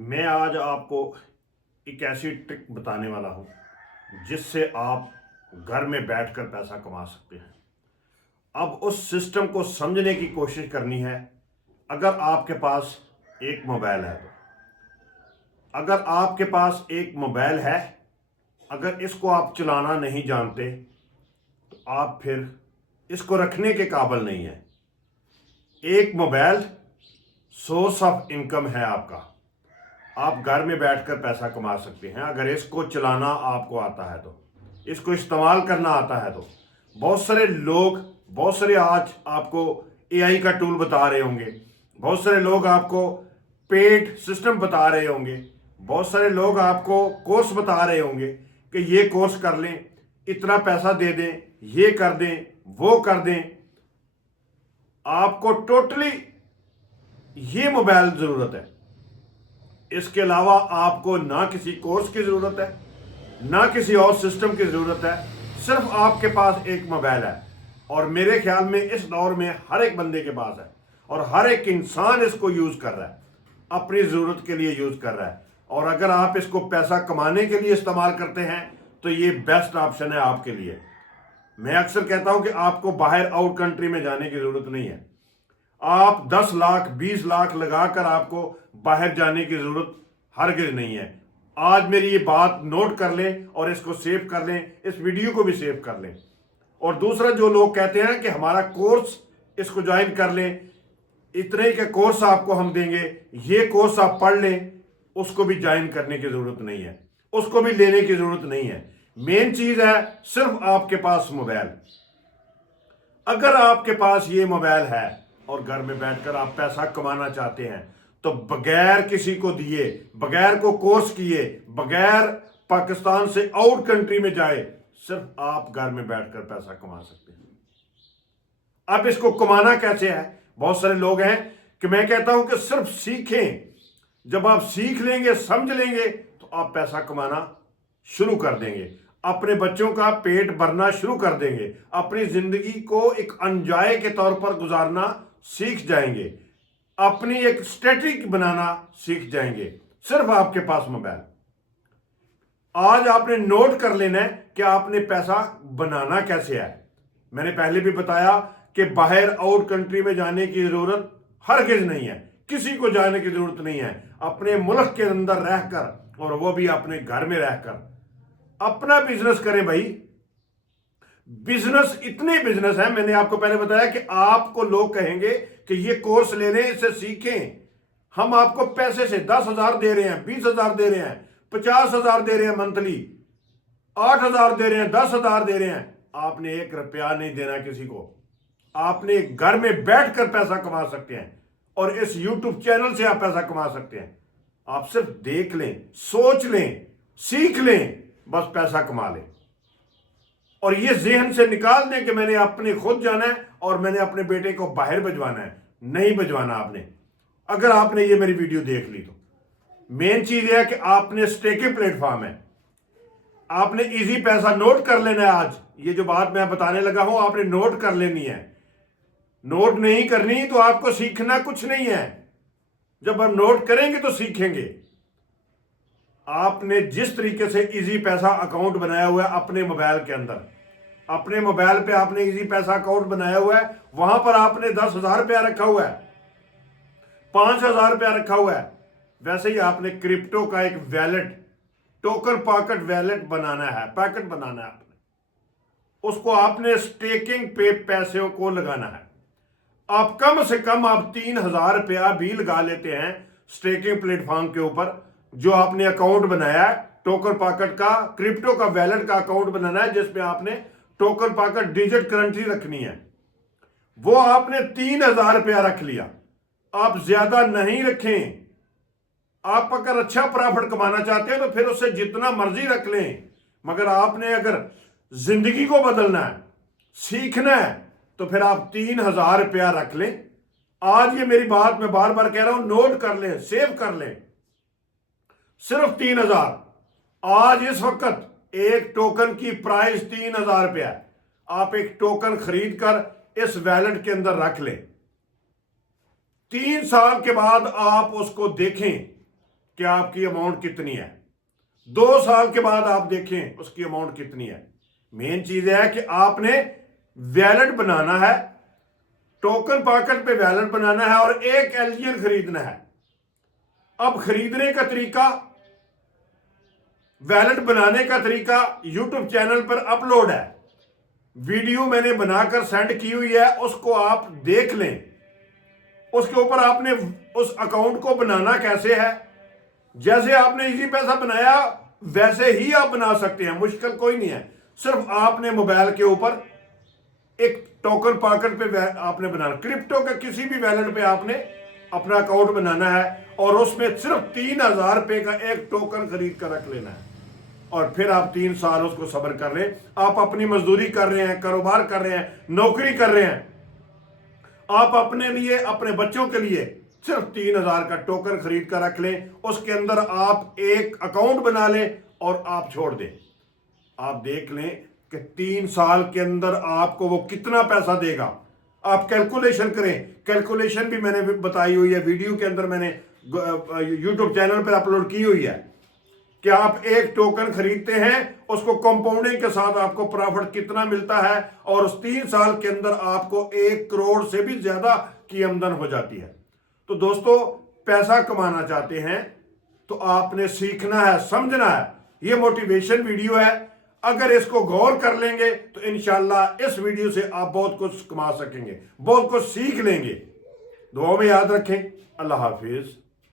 मैं आज आपको एक ऐसी ट्रिक बताने वाला हूँ जिससे आप घर में बैठकर पैसा कमा सकते हैं। अब उस सिस्टम को समझने की कोशिश करनी है। अगर आपके पास एक मोबाइल है अगर आपके पास एक मोबाइल है, अगर इसको आप चलाना नहीं जानते तो आप फिर इसको रखने के काबिल नहीं है। एक मोबाइल सोर्स ऑफ इनकम है आपका। आप घर में बैठकर पैसा कमा सकते हैं अगर इसको चलाना आपको आता है तो, इसको इस्तेमाल करना आता है तो। बहुत सारे आज आपको एआई का टूल बता रहे होंगे, बहुत सारे लोग आपको पेड सिस्टम बता रहे होंगे, बहुत सारे लोग आपको कोर्स बता रहे होंगे कि ये कोर्स कर लें, इतना पैसा दे दें, ये कर दें, वो कर दें। आपको टोटली ये मोबाइल जरूरत है। इसके अलावा आपको ना किसी कोर्स की जरूरत है, ना किसी और सिस्टम की जरूरत है। सिर्फ आपके पास एक मोबाइल है और मेरे ख्याल में इस दौर में हर एक बंदे के पास है और हर एक इंसान इसको यूज कर रहा है, अपनी जरूरत के लिए यूज कर रहा है। और अगर आप इसको पैसा कमाने के लिए इस्तेमाल करते हैं तो ये बेस्ट ऑप्शन है आपके लिए। मैं अक्सर कहता हूं कि आपको बाहर आउट कंट्री में जाने की जरूरत नहीं है। आप 10 लाख 20 लाख लगाकर आपको बाहर जाने की जरूरत हरगिज नहीं है। आज मेरी ये बात नोट कर लें और इसको सेव कर लें, इस वीडियो को भी सेव कर लें। और दूसरा, जो लोग कहते हैं कि हमारा कोर्स इसको ज्वाइन कर लें, इतने के कोर्स आपको हम देंगे, ये कोर्स आप पढ़ लें, उसको भी ज्वाइन करने की जरूरत नहीं है, उसको भी लेने की जरूरत नहीं है। मेन चीज है सिर्फ आपके पास मोबाइल। अगर आपके पास ये मोबाइल है और घर में बैठकर आप पैसा कमाना चाहते हैं तो बगैर किसी को दिए, बगैर को कोर्स किए, बगैर पाकिस्तान से आउट कंट्री में जाए, सिर्फ आप घर में बैठकर पैसा कमा सकते हैं। अब इसको कमाना कैसे है? बहुत सारे लोग हैं कि मैं कहता हूं कि सिर्फ सीखें। जब आप सीख लेंगे, समझ लेंगे, तो आप पैसा कमाना शुरू कर देंगे, अपने बच्चों का पेट भरना शुरू कर देंगे, अपनी जिंदगी को एक एंजॉय के तौर पर गुजारना सीख जाएंगे, अपनी एक स्ट्रेटजी बनाना सीख जाएंगे। सिर्फ आपके पास मोबाइल। आज आपने नोट कर लेना है कि आपने पैसा बनाना कैसे है। मैंने पहले भी बताया कि बाहर आउट कंट्री में जाने की जरूरत हरगिज नहीं है, किसी को जाने की जरूरत नहीं है। अपने मुल्क के अंदर रहकर, और वो भी अपने घर में रहकर, अपना बिजनेस करें भाई। बिजनेस, इतने बिजनेस है, मैंने आपको पहले बताया कि आपको लोग कहेंगे कि ये कोर्स ले लें, इससे सीखें, हम आपको पैसे से 10,000 दे रहे हैं, 20,000 दे रहे हैं, 50,000 दे रहे हैं मंथली, 8,000 दे रहे हैं, 10,000 दे रहे हैं। आपने 1 रुपया नहीं देना किसी को। आपने घर में बैठकर पैसा कमा सकते हैं और इस YouTube चैनल से आप पैसा कमा सकते हैं। आप सिर्फ देख लें, सोच लें, सीख लें, बस पैसा कमा लें। और ये जहन से निकाल दें कि मैंने अपने खुद जाना है और मैंने अपने बेटे को बाहर भिजवाना है। नहीं भिजवाना आपने। अगर आपने ये मेरी वीडियो देख ली तो मेन चीज है कि आपने स्टेकिंग प्लेटफॉर्म है, आपने इजी पैसा नोट कर लेना है। आज ये जो बात मैं बताने लगा हूं, आपने नोट कर लेनी है। नोट नहीं करनी तो आपको सीखना कुछ नहीं है। जब हम नोट करेंगे तो सीखेंगे। आपने जिस तरीके से इजी पैसा अकाउंट बनाया हुआ है अपने मोबाइल के अंदर, अपने मोबाइल पे आपने इजी पैसा अकाउंट बनाया हुआ है, वहां पर आपने 10,000 रुपया रखा हुआ है, 5,000 रुपया रखा हुआ है, वैसे ही आपने क्रिप्टो का एक वैलेट, टोकन पॉकेट वैलेट बनाना है, पैकेट बनाना है आपने। उसको आपने स्टेकिंग पे पैसे को लगाना है। आप कम से कम आप 3,000 रुपया भी लगा लेते हैं स्टेकिंग प्लेटफॉर्म के ऊपर। जो आपने अकाउंट बनाया है टोकन पॉकेट का, क्रिप्टो का वैलेट का अकाउंट बनाना है, जिसमें आपने टोकन पॉकेट डिजिट करेंसी रखनी है, वो आपने 3,000 रुपया रख लिया। आप ज्यादा नहीं रखें। आप अगर अच्छा प्रॉफिट कमाना चाहते हैं तो फिर उससे जितना मर्जी रख लें, मगर आपने अगर जिंदगी को बदलना है, सीखना है, तो फिर आप 3,000 रुपया रख लें। आज ये मेरी बात मैं बार बार कह रहा हूं, नोट कर लें, सेव कर लें। सिर्फ 3,000। आज इस वक्त एक टोकन की प्राइस 3,000 रुपया है। आप एक टोकन खरीद कर इस वैलेट के अंदर रख लें। 3 साल के बाद आप उसको देखें कि आपकी अमाउंट कितनी है, 2 साल के बाद आप देखें उसकी अमाउंट कितनी है। मेन चीज है कि आपने वैलेट बनाना है, टोकन पॉकेट पे वैलेट बनाना है और एक एलजीएन खरीदना है। अब खरीदने का तरीका, वैलेट बनाने का तरीका यूट्यूब चैनल पर अपलोड है, वीडियो मैंने बनाकर सेंड की हुई है, उसको आप देख लें। उसके ऊपर आपने उस अकाउंट को बनाना कैसे है, जैसे आपने इजी पैसा बनाया वैसे ही आप बना सकते हैं, मुश्किल कोई नहीं है। सिर्फ आपने मोबाइल के ऊपर एक टोकन पॉकेट पे आपने बनाना, क्रिप्टो के किसी भी वैलेट पे आपने अपना अकाउंट बनाना है और उसमें सिर्फ 3,000 रुपए का एक टोकन खरीद कर रख लेना है और फिर आप 3 साल उसको सब्र कर रहे हैं। आप अपनी मजदूरी कर रहे हैं, कारोबार कर रहे हैं, नौकरी कर रहे हैं, आप अपने लिए, अपने बच्चों के लिए सिर्फ 3,000 का टोकन खरीद कर रख लें, उसके अंदर आप एक अकाउंट बना लें और आप छोड़ दें। आप देख लें कि 3 साल के अंदर आपको वो कितना पैसा देगा। आप कैलकुलेशन करें, कैलकुलेशन भी मैंने बताई हुई है, वीडियो के अंदर मैंने यूट्यूब चैनल पर अपलोड की हुई है कि आप एक टोकन खरीदते हैं, उसको कंपाउंडिंग के साथ आपको प्रॉफिट कितना मिलता है और उस 3 साल के अंदर आपको 1 करोड़ से भी ज्यादा की आमदन हो जाती है। तो दोस्तों, पैसा कमाना चाहते हैं तो आपने सीखना है, समझना है। ये मोटिवेशन वीडियो है, अगर इसको गौर कर लेंगे तो इंशाल्लाह इस वीडियो से आप बहुत कुछ कमा सकेंगे, बहुत कुछ सीख लेंगे। दुआ में याद रखें। अल्लाह हाफिज।